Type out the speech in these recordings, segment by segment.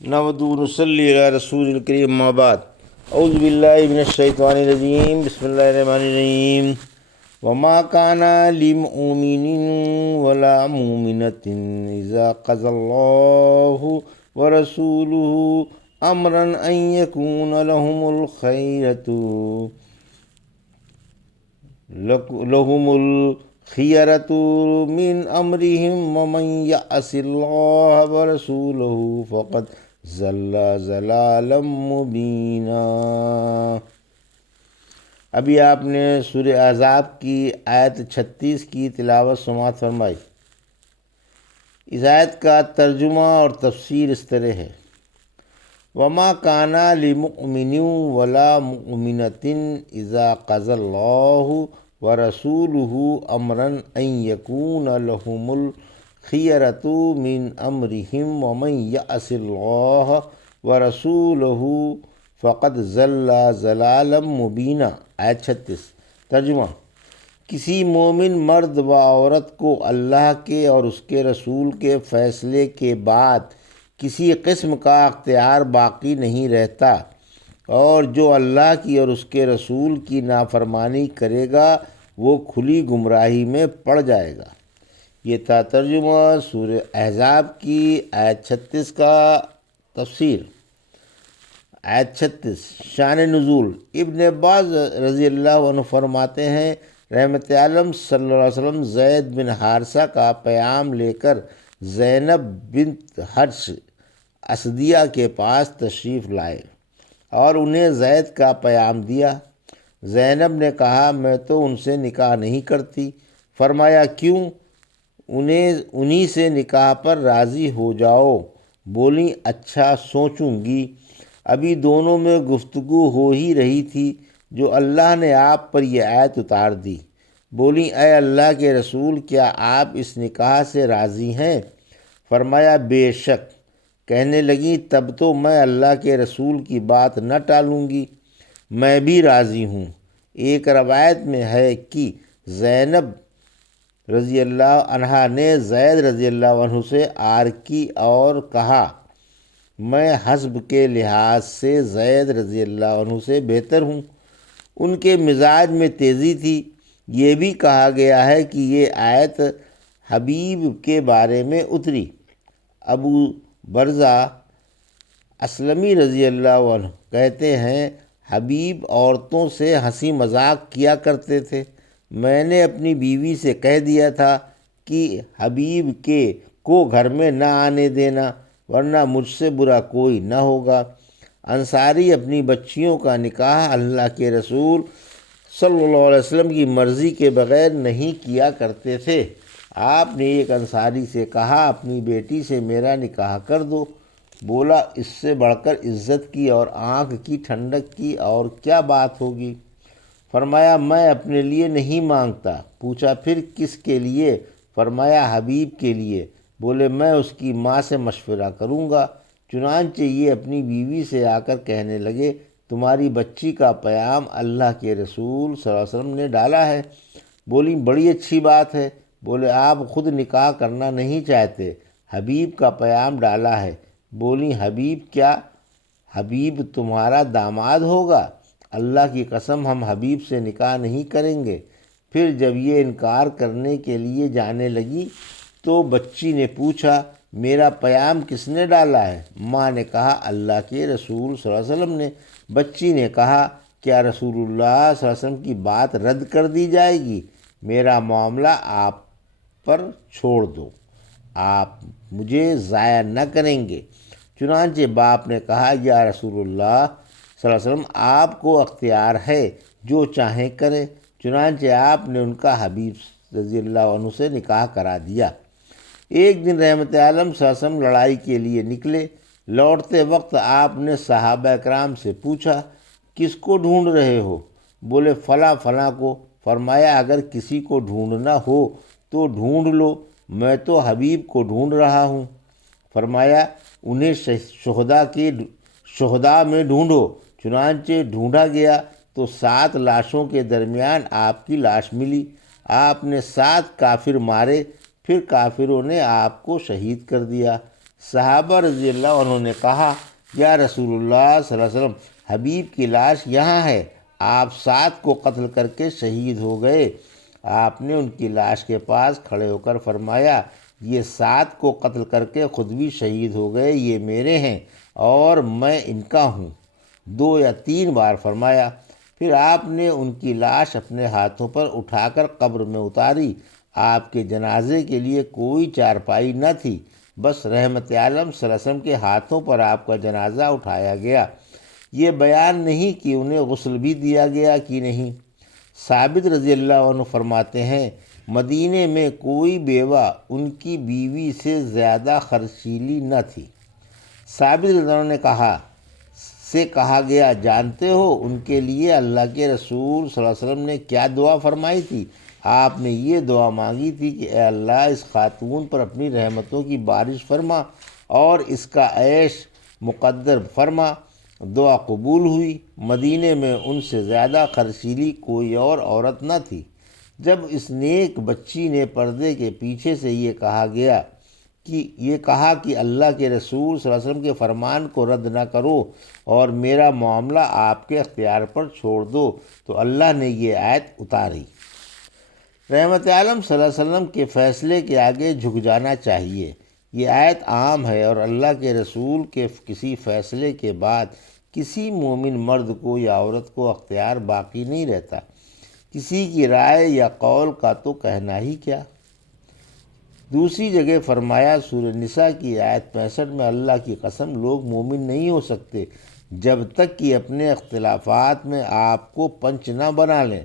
نحمدہ و نصلی علی رسول الکریم اما بعد اعوذ باللہ من الشیطان الرجیم بسم اللہ الرحمن الرحیم وما کان لمؤمن ولا مؤمنۃ اذا قضى اللہ ورسولہ امرا ان یکون لهم الخیرۃ من امرہم ومن یعص اللہ ورسولہ فقد ضل ضلالا مبینا۔ ابھی آپ نے سورہ احزاب کی آیت 36 کی تلاوت سماعت فرمائی۔ اس آیت کا ترجمہ اور تفسیر اس طرح ہے: وما کان لمؤمن ولا مؤمنۃ اذا قضى اللہ ورسولہ امرا ان یکون لهم الخیرۃ من امرہم ومن یعص اللہ ورسولہ فقد ضل ضلالا مبینا۔ آیت 36 ترجمہ: کسی مومن مرد و عورت کو اللہ کے اور اس کے رسول کے فیصلے کے بعد کسی قسم کا اختیار باقی نہیں رہتا، اور جو اللہ کی اور اس کے رسول کی نافرمانی کرے گا وہ کھلی گمراہی میں پڑ جائے گا۔ یہ تھا ترجمہ سورہ احزاب کی آیت 36 کا تفسیر۔ آیت 36 شان نزول: ابن عباس رضی اللہ عنہ فرماتے ہیں، رحمت عالم صلی اللہ علیہ وسلم زید بن حارثہ کا پیام لے کر زینب بنت حجش اسدیہ کے پاس تشریف لائے اور انہیں زید کا پیام دیا۔ زینب نے کہا، میں تو ان سے نکاح نہیں کرتی۔ فرمایا، کیوں؟ انہی سے نکاح پر راضی ہو جاؤ۔ بولیں، اچھا سوچوں گی۔ ابھی دونوں میں گفتگو ہو ہی رہی تھی جو اللہ نے آپ پر یہ آیت اتار دی۔ بولیں، اے اللہ کے رسول، کیا آپ اس نکاح سے راضی ہیں؟ فرمایا، بے شک۔ کہنے لگیں، تب تو میں اللہ کے رسول کی بات نہ ٹالوں گی، میں بھی راضی ہوں۔ ایک روایت میں ہے کہ زینب رضی اللہ عنہا نے زید رضی اللہ عنہ سے عار کی اور کہا، میں حسب کے لحاظ سے زید رضی اللہ عنہ سے بہتر ہوں۔ ان کے مزاج میں تیزی تھی۔ یہ بھی کہا گیا ہے کہ یہ آیت حبیب کے بارے میں اتری۔ ابو برزہ اسلمی رضی اللہ عنہ کہتے ہیں، حبیب عورتوں سے ہنسی مذاق کیا کرتے تھے۔ میں نے اپنی بیوی سے کہہ دیا تھا کہ حبیب کو گھر میں نہ آنے دینا، ورنہ مجھ سے برا کوئی نہ ہوگا۔ انصاری اپنی بچیوں کا نکاح اللہ کے رسول صلی اللہ علیہ وسلم کی مرضی کے بغیر نہیں کیا کرتے تھے۔ آپ نے ایک انصاری سے کہا، اپنی بیٹی سے میرا نکاح کر دو۔ بولا، اس سے بڑھ کر عزت کی اور آنکھ کی ٹھنڈک کی اور کیا بات ہوگی؟ فرمایا، میں اپنے لیے نہیں مانگتا۔ پوچھا، پھر کس کے لیے؟ فرمایا، حبیب کے لیے۔ بولے، میں اس کی ماں سے مشورہ کروں گا۔ چنانچہ یہ اپنی بیوی سے آ کر کہنے لگے، تمہاری بچی کا پیام اللہ کے رسول صلی اللہ علیہ وسلم نے ڈالا ہے۔ بولی، بڑی اچھی بات ہے۔ بولے، آپ خود نکاح کرنا نہیں چاہتے، حبیب کا پیام ڈالا ہے۔ بولی، حبیب کیا؟ حبیب تمہارا داماد ہوگا؟ اللہ کی قسم، ہم حبیب سے نکاح نہیں کریں گے۔ پھر جب یہ انکار کرنے کے لیے جانے لگی تو بچی نے پوچھا، میرا پیام کس نے ڈالا ہے؟ ماں نے کہا، اللہ کے رسول صلی اللہ علیہ وسلم نے۔ بچی نے کہا، کیا رسول اللہ صلی اللہ علیہ وسلم کی بات رد کر دی جائے گی؟ میرا معاملہ آپ پر چھوڑ دو، آپ مجھے ضائع نہ کریں گے۔ چنانچہ باپ نے کہا، یا رسول اللہ صلی اللہ علیہ وسلم، آپ کو اختیار ہے، جو چاہیں کریں۔ چنانچہ آپ نے ان کا حبیب رضی اللہ عنہ سے نکاح کرا دیا۔ ایک دن رحمت عالم صلی اللہ علیہ وسلم لڑائی کے لیے نکلے۔ لوٹتے وقت آپ نے صحابہ کرام سے پوچھا، کس کو ڈھونڈ رہے ہو؟ بولے، فلاں فلاں کو۔ فرمایا، اگر کسی کو ڈھونڈنا ہو تو ڈھونڈ لو، میں تو حبیب کو ڈھونڈ رہا ہوں۔ فرمایا، انہیں شہداء میں ڈھونڈو۔ چنانچہ ڈھونڈا گیا تو 7 لاشوں کے درمیان آپ کی لاش ملی۔ آپ نے 7 کافر مارے، پھر کافروں نے آپ کو شہید کر دیا۔ صحابہ رضی اللہ عنہ نے کہا، یا رسول اللہ صلی اللہ علیہ وسلم، حبیب کی لاش یہاں ہے، آپ 7 کو قتل کر کے شہید ہو گئے۔ آپ نے ان کی لاش کے پاس کھڑے ہو کر فرمایا، یہ 7 کو قتل کر کے خود بھی شہید ہو گئے، یہ میرے ہیں اور میں ان کا ہوں، 2 یا 3 بار فرمایا۔ پھر آپ نے ان کی لاش اپنے ہاتھوں پر اٹھا کر قبر میں اتاری۔ آپ کے جنازے کے لیے کوئی چارپائی نہ تھی، بس رحمت عالم صلی اللہ علیہ وسلم کے ہاتھوں پر آپ کا جنازہ اٹھایا گیا۔ یہ بیان نہیں کہ انہیں غسل بھی دیا گیا کہ نہیں۔ ثابت رضی اللہ عنہ فرماتے ہیں، مدینے میں کوئی بیوہ ان کی بیوی سے زیادہ خرچیلی نہ تھی۔ ثابت رضی اللہ عنہ سے کہا گیا، جانتے ہو ان کے لیے اللہ کے رسول صلی اللہ علیہ وسلم نے کیا دعا فرمائی تھی؟ آپ نے یہ دعا مانگی تھی کہ اے اللہ، اس خاتون پر اپنی رحمتوں کی بارش فرما اور اس کا عیش مقدر فرما۔ دعا قبول ہوئی۔ مدینے میں ان سے زیادہ خرچیلی کوئی اور عورت نہ تھی۔ جب اس نیک بچی نے پردے کے پیچھے سے یہ کہا کہ اللہ کے رسول صلی اللہ علیہ وسلم کے فرمان کو رد نہ کرو اور میرا معاملہ آپ کے اختیار پر چھوڑ دو، تو اللہ نے یہ آیت اتاری۔ رحمت عالم صلی اللہ علیہ وسلم کے فیصلے کے آگے جھک جانا چاہیے۔ یہ آیت عام ہے اور اللہ کے رسول کے کسی فیصلے کے بعد کسی مومن مرد کو یا عورت کو اختیار باقی نہیں رہتا۔ کسی کی رائے یا قول کا تو کہنا ہی کیا۔ دوسری جگہ فرمایا، سورہ نساء کی آیت 65 میں، اللہ کی قسم لوگ مومن نہیں ہو سکتے جب تک کہ اپنے اختلافات میں آپ کو پنچ نہ بنا لیں،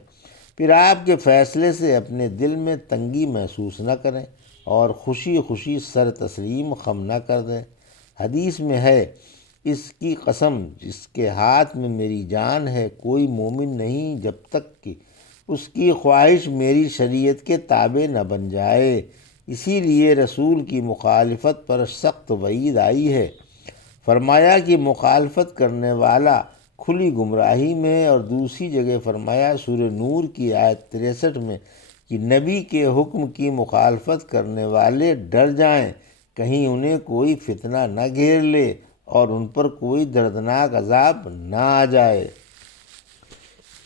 پھر آپ کے فیصلے سے اپنے دل میں تنگی محسوس نہ کریں اور خوشی خوشی سر تسلیم خم نہ کر دیں۔ حدیث میں ہے، اس کی قسم جس کے ہاتھ میں میری جان ہے، کوئی مومن نہیں جب تک کہ اس کی خواہش میری شریعت کے تابع نہ بن جائے۔ اسی لیے رسول کی مخالفت پر سخت وعید آئی ہے۔ فرمایا کہ مخالفت کرنے والا کھلی گمراہی میں، اور دوسری جگہ فرمایا سورہ نور کی آیت 63 میں کہ نبی کے حکم کی مخالفت کرنے والے ڈر جائیں، کہیں انہیں کوئی فتنہ نہ گھیر لے اور ان پر کوئی دردناک عذاب نہ آ جائے۔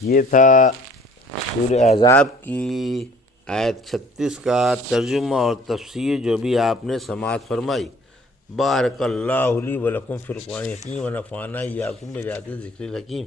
یہ تھا سورہ احزاب کی آیت 36 کا ترجمہ اور تفسیر جو بھی آپ نے سماعت فرمائی۔ بارک اللہ لی و لکم فی القرآن الحکیم و نفعنی ایاکم بآیات الذکر الحکیم۔